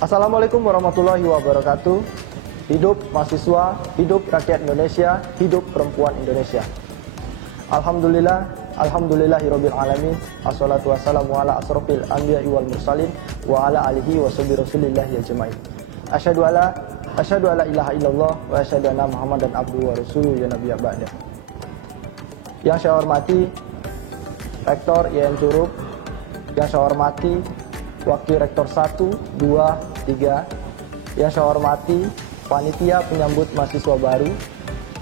Assalamualaikum warahmatullahi wabarakatuh. Hidup mahasiswa, hidup rakyat Indonesia, hidup perempuan Indonesia. Alhamdulillah, alhamdulillahirabbil alamin. Assalatu wassalamu ala asrofil anbiya'i wal mursalin wa ala alihi wa sahbihi rasulillahi ajmain. Asyhadu alla ilaha illallah wa asyhadu anna Muhammadan abduhu wa rasuluhu ya nabiyya ba'da. Yang saya hormati Rektor IAIN Curup, yang saya hormati Wakil Rektor 1, 2, 3, yang saya hormati panitia penyambut mahasiswa baru,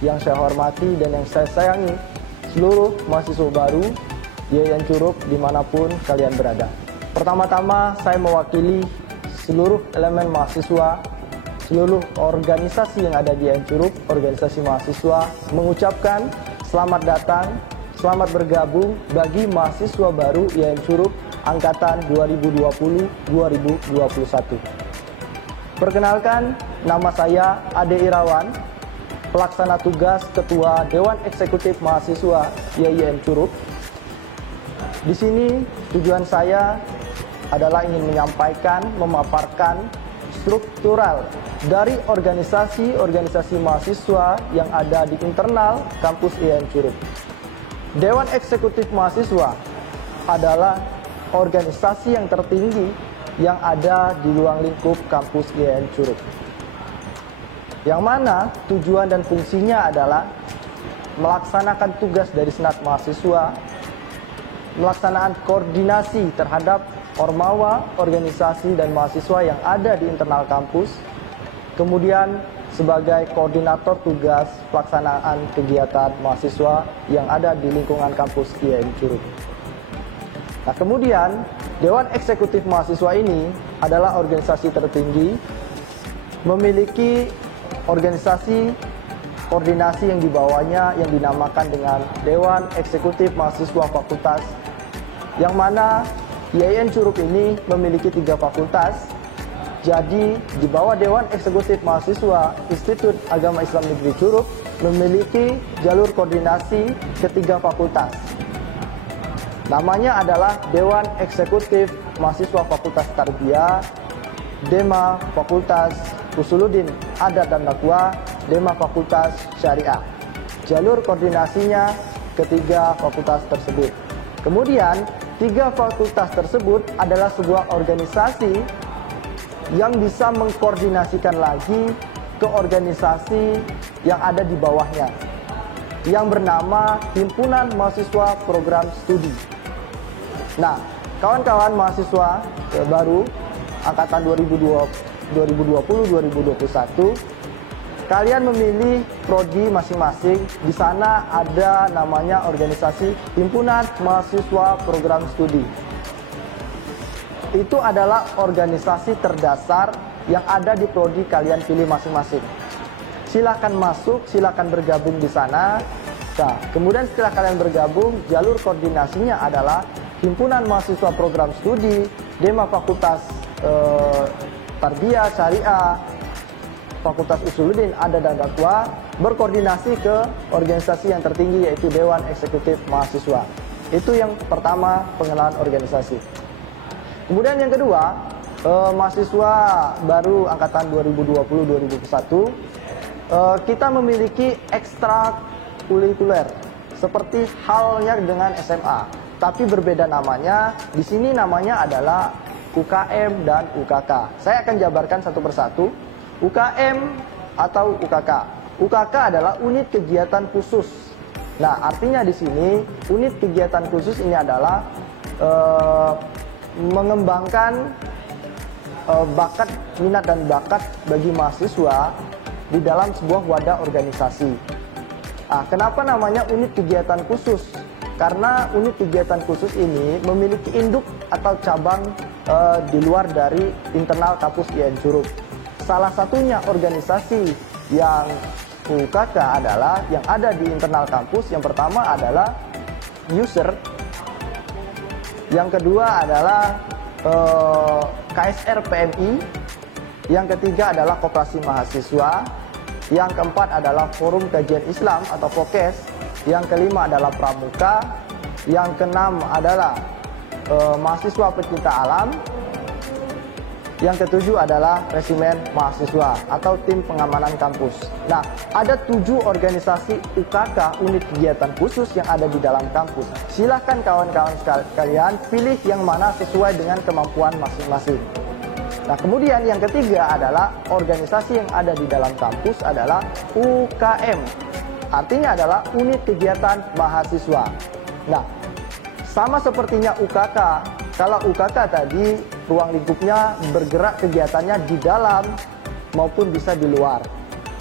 yang saya hormati dan yang saya sayangi seluruh mahasiswa baru IAIN Curup dimanapun kalian berada. Pertama-tama saya mewakili seluruh elemen mahasiswa, seluruh organisasi yang ada di IAIN Curup, organisasi mahasiswa, mengucapkan selamat datang, selamat bergabung bagi mahasiswa baru IAIN Curup Angkatan 2020-2021. Perkenalkan, nama saya Ade Irawan, pelaksana tugas Ketua Dewan Eksekutif Mahasiswa IAIN Curup. Di sini tujuan saya adalah ingin menyampaikan, memaparkan struktural dari organisasi-organisasi mahasiswa yang ada di internal kampus IAIN Curup. Dewan Eksekutif Mahasiswa adalah organisasi yang tertinggi yang ada di ruang lingkup kampus IAIN Curup. Yang mana tujuan dan fungsinya adalah melaksanakan tugas dari Senat Mahasiswa, melaksanakan koordinasi terhadap ormawa, organisasi, dan mahasiswa yang ada di internal kampus, kemudian sebagai koordinator tugas pelaksanaan kegiatan mahasiswa yang ada di lingkungan kampus IAIN Curup. Nah, kemudian Dewan Eksekutif Mahasiswa ini adalah organisasi tertinggi, memiliki organisasi koordinasi yang dibawahnya yang dinamakan dengan Dewan Eksekutif Mahasiswa Fakultas, yang mana IAIN Curup ini memiliki 3 fakultas. Jadi di bawah Dewan Eksekutif Mahasiswa Institut Agama Islam Negeri Curup memiliki jalur koordinasi ketiga fakultas. Namanya adalah Dewan Eksekutif Mahasiswa Fakultas Tarbiyah, Dema Fakultas Usuluddin Adat dan Dakwah, Dema Fakultas Syariah. Jalur koordinasinya ketiga fakultas tersebut. Kemudian 3 fakultas tersebut adalah sebuah organisasi yang bisa mengkoordinasikan lagi ke organisasi yang ada di bawahnya, yang bernama Himpunan Mahasiswa Program Studi. Nah, kawan-kawan mahasiswa baru angkatan 2020-2021, kalian memilih prodi masing-masing. Di sana ada namanya organisasi Himpunan Mahasiswa Program Studi. Itu adalah organisasi terdasar yang ada di prodi kalian pilih masing-masing. Silakan masuk, silakan bergabung di sana. Nah, kemudian setelah kalian bergabung, jalur koordinasinya adalah Himpunan Mahasiswa Program Studi, Dema Fakultas Tarbiyah Syariah, Fakultas Usuluddin Adat dan Dakwah, berkoordinasi ke organisasi yang tertinggi yaitu Dewan Eksekutif Mahasiswa. Itu yang pertama, pengenalan organisasi. Kemudian yang kedua, mahasiswa baru angkatan 2020-2021, kita memiliki ekstrakurikuler seperti halnya dengan SMA. Tapi berbeda namanya. Di sini namanya adalah UKM dan UKK. Saya akan jabarkan satu persatu. UKM atau UKK. UKK adalah unit kegiatan khusus. Nah, artinya di sini unit kegiatan khusus ini adalah mengembangkan bakat, minat dan bakat bagi mahasiswa di dalam sebuah wadah organisasi. Nah, kenapa namanya unit kegiatan khusus? Karena unit kegiatan khusus ini memiliki induk atau cabang di luar dari internal kampus IAIN Curup. Salah satunya organisasi yang UKK adalah yang ada di internal kampus. Yang pertama adalah user, yang kedua adalah KSR PMI, yang ketiga adalah Koperasi Mahasiswa, yang keempat adalah Forum Kajian Islam atau FOKES, yang kelima adalah Pramuka, yang keenam adalah mahasiswa pecinta alam, Yang ketujuh adalah resimen mahasiswa atau tim pengamanan kampus. Nah, ada 7 organisasi UKK, unit kegiatan khusus yang ada di dalam kampus. Silahkan kawan-kawan sekalian pilih yang mana sesuai dengan kemampuan masing-masing. Nah, kemudian yang ketiga adalah organisasi yang ada di dalam kampus adalah UKM. Artinya adalah unit kegiatan mahasiswa. Nah, sama sepertinya UKK. Kalau UKK tadi ruang lingkupnya bergerak kegiatannya di dalam maupun bisa di luar.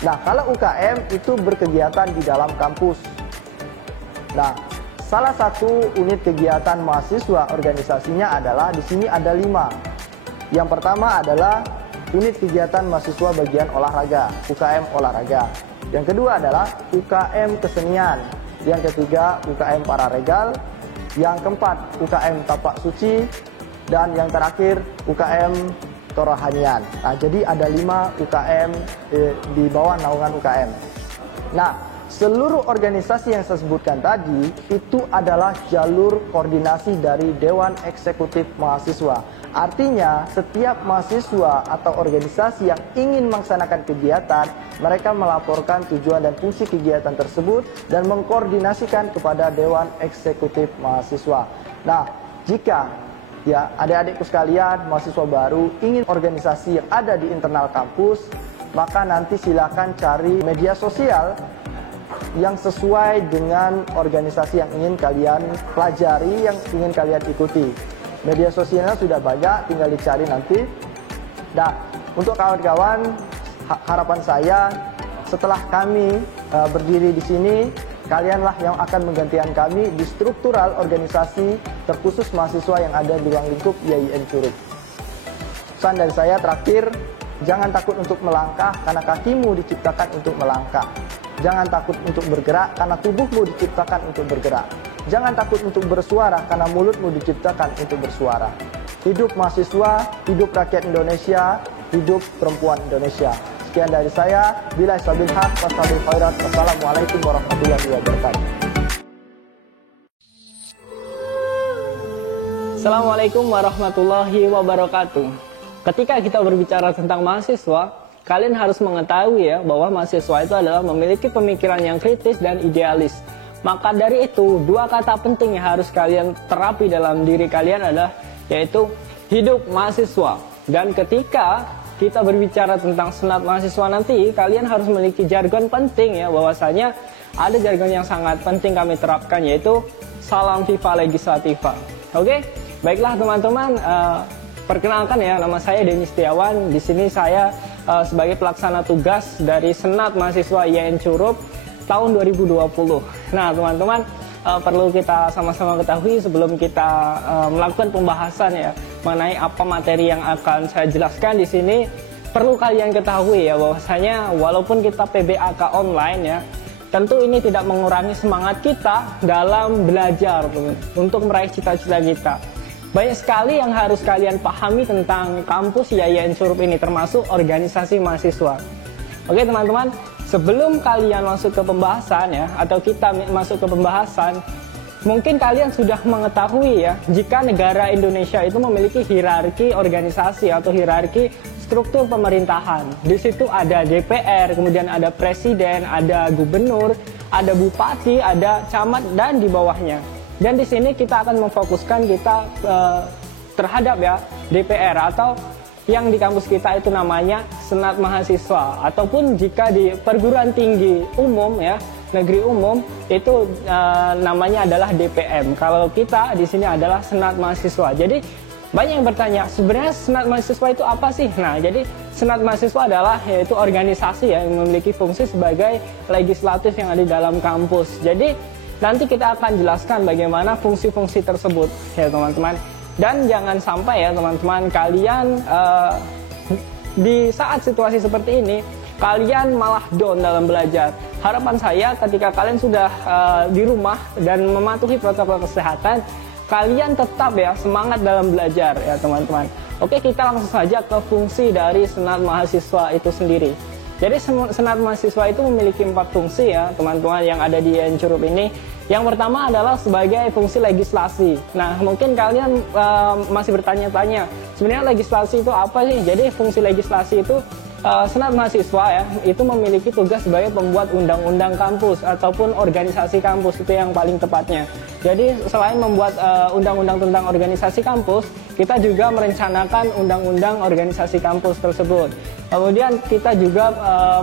Nah, kalau UKM itu berkegiatan di dalam kampus. Nah, salah satu unit kegiatan mahasiswa organisasinya adalah di sini ada 5. Yang pertama adalah unit kegiatan mahasiswa bagian olahraga, UKM olahraga. Yang kedua adalah UKM kesenian. Yang ketiga UKM pararegal. Yang keempat, UKM tapak suci. Dan yang terakhir, UKM kerohanian. Nah, jadi ada 5 UKM di bawah naungan UKM. Nah, seluruh organisasi yang saya sebutkan tadi, itu adalah jalur koordinasi dari Dewan Eksekutif Mahasiswa. Artinya, setiap mahasiswa atau organisasi yang ingin melaksanakan kegiatan, mereka melaporkan tujuan dan fungsi kegiatan tersebut dan mengkoordinasikan kepada Dewan Eksekutif Mahasiswa. Nah, jika ya adik-adikku sekalian, mahasiswa baru ingin organisasi yang ada di internal kampus, maka nanti silakan cari media sosial yang sesuai dengan organisasi yang ingin kalian pelajari, yang ingin kalian ikuti. Media sosialnya sudah banyak, tinggal dicari nanti. Nah, untuk kawan-kawan, harapan saya setelah kami berdiri di sini, kalianlah yang akan menggantikan kami di struktural organisasi terkhusus mahasiswa yang ada di ruang lingkup YIN Curug. Pesan dari saya terakhir, jangan takut untuk melangkah karena kakimu diciptakan untuk melangkah. Jangan takut untuk bergerak karena tubuhmu diciptakan untuk bergerak. Jangan takut untuk bersuara karena mulutmu diciptakan untuk bersuara. Hidup mahasiswa, hidup rakyat Indonesia, hidup perempuan Indonesia. Sekian dari saya. Billahi sabil haq, wasabil khairat. Wassalamualaikum warahmatullahi wabarakatuh. Assalamualaikum warahmatullahi wabarakatuh. Ketika kita berbicara tentang mahasiswa, kalian harus mengetahui ya bahwa mahasiswa itu adalah memiliki pemikiran yang kritis dan idealis. Maka dari itu, 2 kata penting yang harus kalian terapi dalam diri kalian adalah yaitu hidup mahasiswa. Dan ketika kita berbicara tentang senat mahasiswa nanti, kalian harus memiliki jargon penting ya, bahwasanya ada jargon yang sangat penting kami terapkan yaitu salam viva legislativa. Oke, baiklah teman-teman, perkenalkan ya, nama saya Denny Setiawan. Di sini saya sebagai pelaksana tugas dari Senat Mahasiswa YIN Curug tahun 2020. Nah, teman-teman, perlu kita sama-sama ketahui sebelum kita melakukan pembahasan ya mengenai apa materi yang akan saya jelaskan di sini, perlu kalian ketahui ya bahwasanya walaupun kita PBAK online ya, tentu ini tidak mengurangi semangat kita dalam belajar untuk meraih cita-cita kita. Banyak sekali yang harus kalian pahami tentang kampus YIN Curug ini, termasuk organisasi mahasiswa. Oke teman-teman, sebelum kalian masuk ke pembahasan ya, atau kita masuk ke pembahasan, mungkin kalian sudah mengetahui ya, jika negara Indonesia itu memiliki hierarki organisasi atau hierarki struktur pemerintahan. Di situ ada DPR, kemudian ada presiden, ada gubernur, ada bupati, ada camat, dan di bawahnya. Dan di sini kita akan memfokuskan kita terhadap ya DPR atau yang di kampus kita itu namanya Senat Mahasiswa, ataupun jika di perguruan tinggi umum ya, negeri umum itu namanya adalah DPM. Kalau kita di sini adalah Senat Mahasiswa. Jadi banyak yang bertanya, sebenarnya Senat Mahasiswa itu apa sih? Nah, jadi Senat Mahasiswa adalah yaitu organisasi ya, yang memiliki fungsi sebagai legislatif yang ada di dalam kampus. Jadi nanti kita akan jelaskan bagaimana fungsi-fungsi tersebut ya teman-teman. Dan jangan sampai ya teman-teman, kalian di saat situasi seperti ini kalian malah down dalam belajar. Harapan saya ketika kalian sudah di rumah dan mematuhi protokol kesehatan, kalian tetap ya semangat dalam belajar ya teman-teman. Oke, kita langsung saja ke fungsi dari Senat Mahasiswa itu sendiri. Jadi Senat Mahasiswa itu memiliki 4 fungsi ya teman-teman yang ada di IAIN Curup ini. Yang pertama adalah sebagai fungsi legislasi. Nah, mungkin kalian masih bertanya-tanya, sebenarnya legislasi itu apa sih? Jadi fungsi legislasi itu Senat Mahasiswa ya, itu memiliki tugas sebagai pembuat undang-undang kampus ataupun organisasi kampus, itu yang paling tepatnya. Jadi selain membuat undang-undang tentang organisasi kampus, kita juga merencanakan undang-undang organisasi kampus tersebut. Kemudian kita juga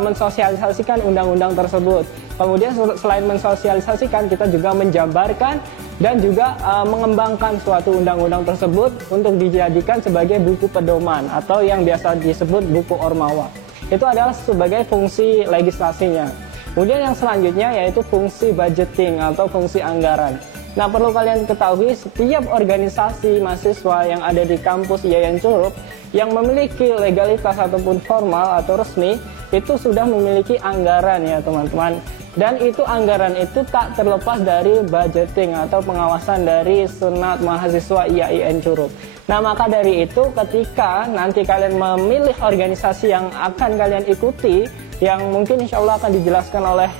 mensosialisasikan undang-undang tersebut. Kemudian selain mensosialisasikan, kita juga menjabarkan dan juga mengembangkan suatu undang-undang tersebut untuk dijadikan sebagai buku pedoman atau yang biasa disebut buku Ormawa. Itu adalah sebagai fungsi legislasinya. Kemudian yang selanjutnya yaitu fungsi budgeting atau fungsi anggaran. Nah, perlu kalian ketahui setiap organisasi mahasiswa yang ada di kampus IAIN Curup yang memiliki legalitas ataupun formal atau resmi itu sudah memiliki anggaran ya teman-teman. Dan itu anggaran itu tak terlepas dari budgeting atau pengawasan dari Senat Mahasiswa IAIN Curup. Nah, maka dari itu ketika nanti kalian memilih organisasi yang akan kalian ikuti, yang mungkin insya Allah akan dijelaskan oleh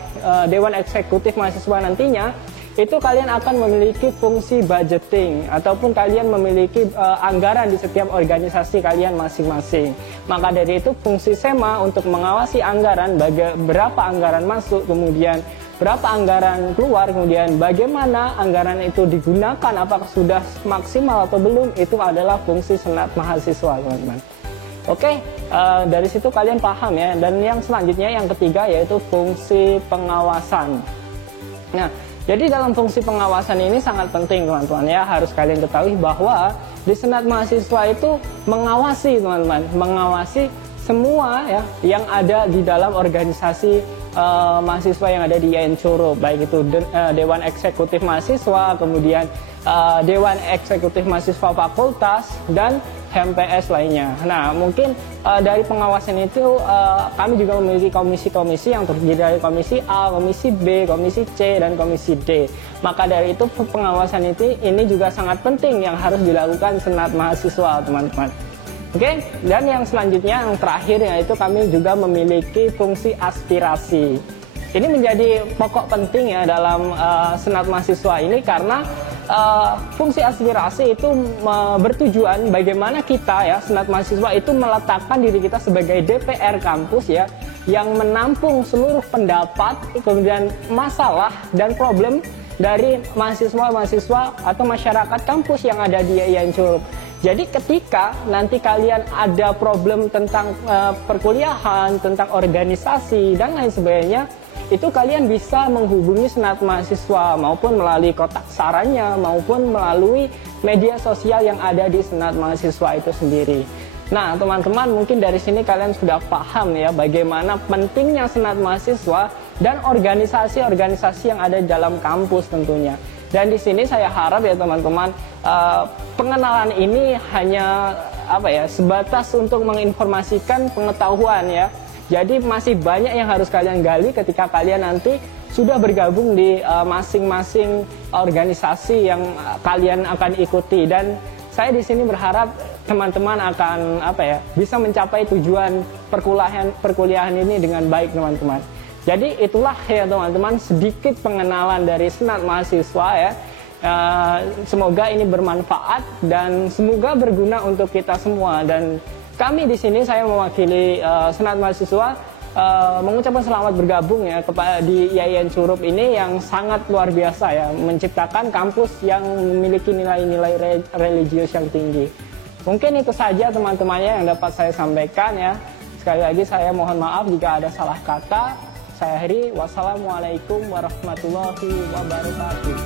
Dewan Eksekutif Mahasiswa nantinya, itu kalian akan memiliki fungsi budgeting ataupun kalian memiliki anggaran di setiap organisasi kalian masing-masing. Maka dari itu fungsi SEMA untuk mengawasi anggaran, berapa anggaran masuk, kemudian berapa anggaran keluar, kemudian bagaimana anggaran itu digunakan, apakah sudah maksimal atau belum, itu adalah fungsi Senat Mahasiswa teman-teman. Oke, dari situ kalian paham ya. Dan yang selanjutnya yang ketiga yaitu fungsi pengawasan. Nah, jadi dalam fungsi pengawasan ini sangat penting teman-teman ya, harus kalian ketahui bahwa di Senat Mahasiswa itu mengawasi teman-teman, mengawasi semua ya yang ada di dalam organisasi mahasiswa yang ada di IAIN Curup, baik itu Dewan Eksekutif Mahasiswa, kemudian Dewan Eksekutif Mahasiswa Fakultas, dan HMPS lainnya. Nah, mungkin dari pengawasan itu kami juga memiliki komisi-komisi yang terdiri dari komisi A, komisi B, komisi C, dan komisi D. Maka dari itu pengawasan ini juga sangat penting yang harus dilakukan Senat Mahasiswa, teman-teman. Oke, dan yang selanjutnya yang terakhir yaitu kami juga memiliki fungsi aspirasi. Ini menjadi pokok penting ya dalam Senat Mahasiswa ini karena fungsi aspirasi itu bertujuan bagaimana kita ya Senat Mahasiswa itu meletakkan diri kita sebagai DPR kampus ya yang menampung seluruh pendapat, kemudian masalah dan problem dari mahasiswa-mahasiswa atau masyarakat kampus yang ada di IAIN Curup. Jadi ketika nanti kalian ada problem tentang perkuliahan, tentang organisasi dan lain sebagainya, itu kalian bisa menghubungi Senat Mahasiswa maupun melalui kotak sarannya maupun melalui media sosial yang ada di Senat Mahasiswa itu sendiri. Nah, teman-teman, mungkin dari sini kalian sudah paham ya bagaimana pentingnya Senat Mahasiswa dan organisasi-organisasi yang ada dalam kampus tentunya. Dan di sini saya harap ya teman-teman, pengenalan ini hanya sebatas untuk menginformasikan pengetahuan ya. Jadi masih banyak yang harus kalian gali ketika kalian nanti sudah bergabung di masing-masing organisasi yang kalian akan ikuti. Dan saya di sini berharap teman-teman akan bisa mencapai tujuan perkuliahan ini dengan baik teman-teman. Jadi itulah ya teman-teman sedikit pengenalan dari Senat Mahasiswa ya. Semoga ini bermanfaat dan semoga berguna untuk kita semua. Dan kami di sini saya mewakili Senat Mahasiswa mengucapkan selamat bergabung ya kepada di IAIN Curup ini yang sangat luar biasa ya, menciptakan kampus yang memiliki nilai-nilai religius yang tinggi. Mungkin itu saja teman-temannya yang dapat saya sampaikan ya. Sekali lagi saya mohon maaf jika ada salah kata. Saya akhiri, wassalamualaikum warahmatullahi wabarakatuh.